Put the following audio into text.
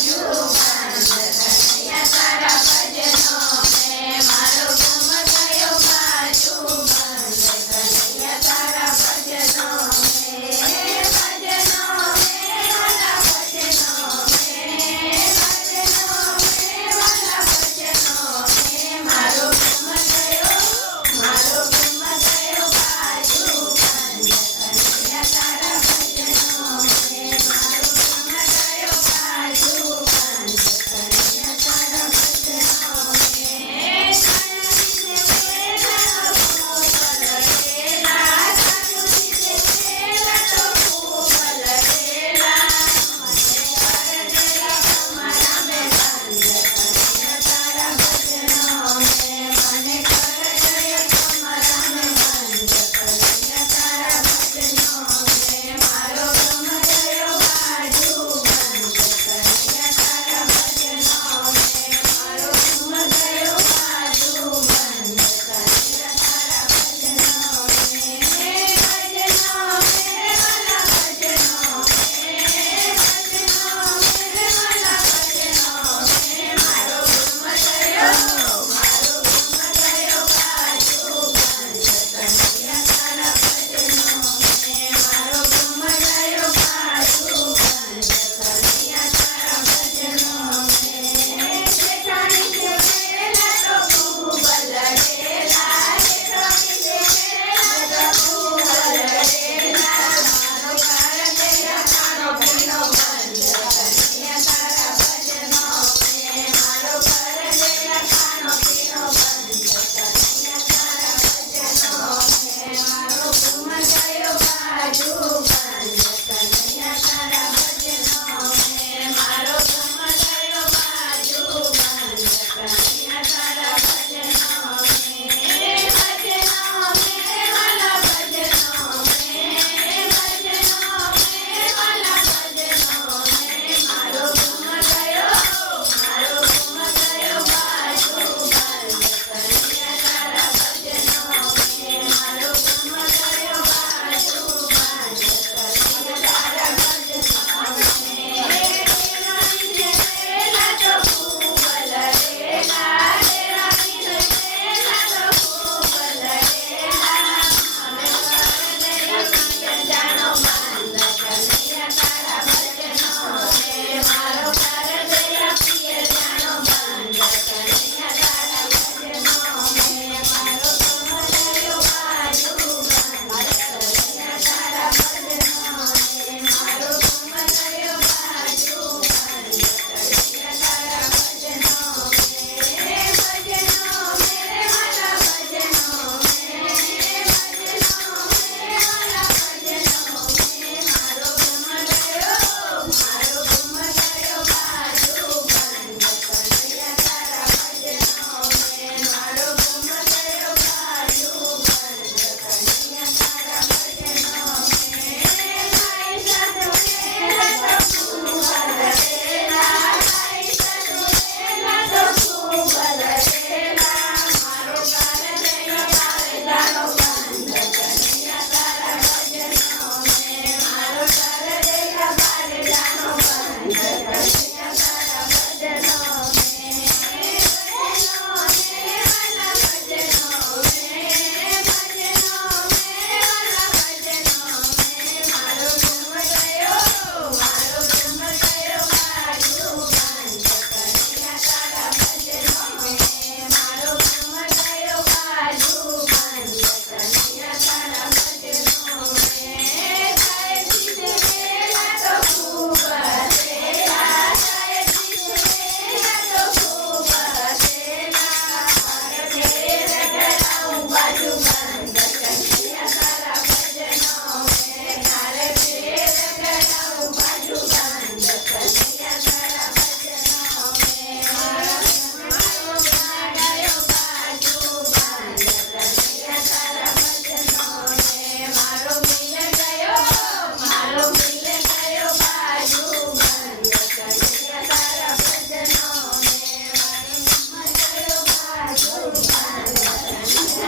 ಶುಭ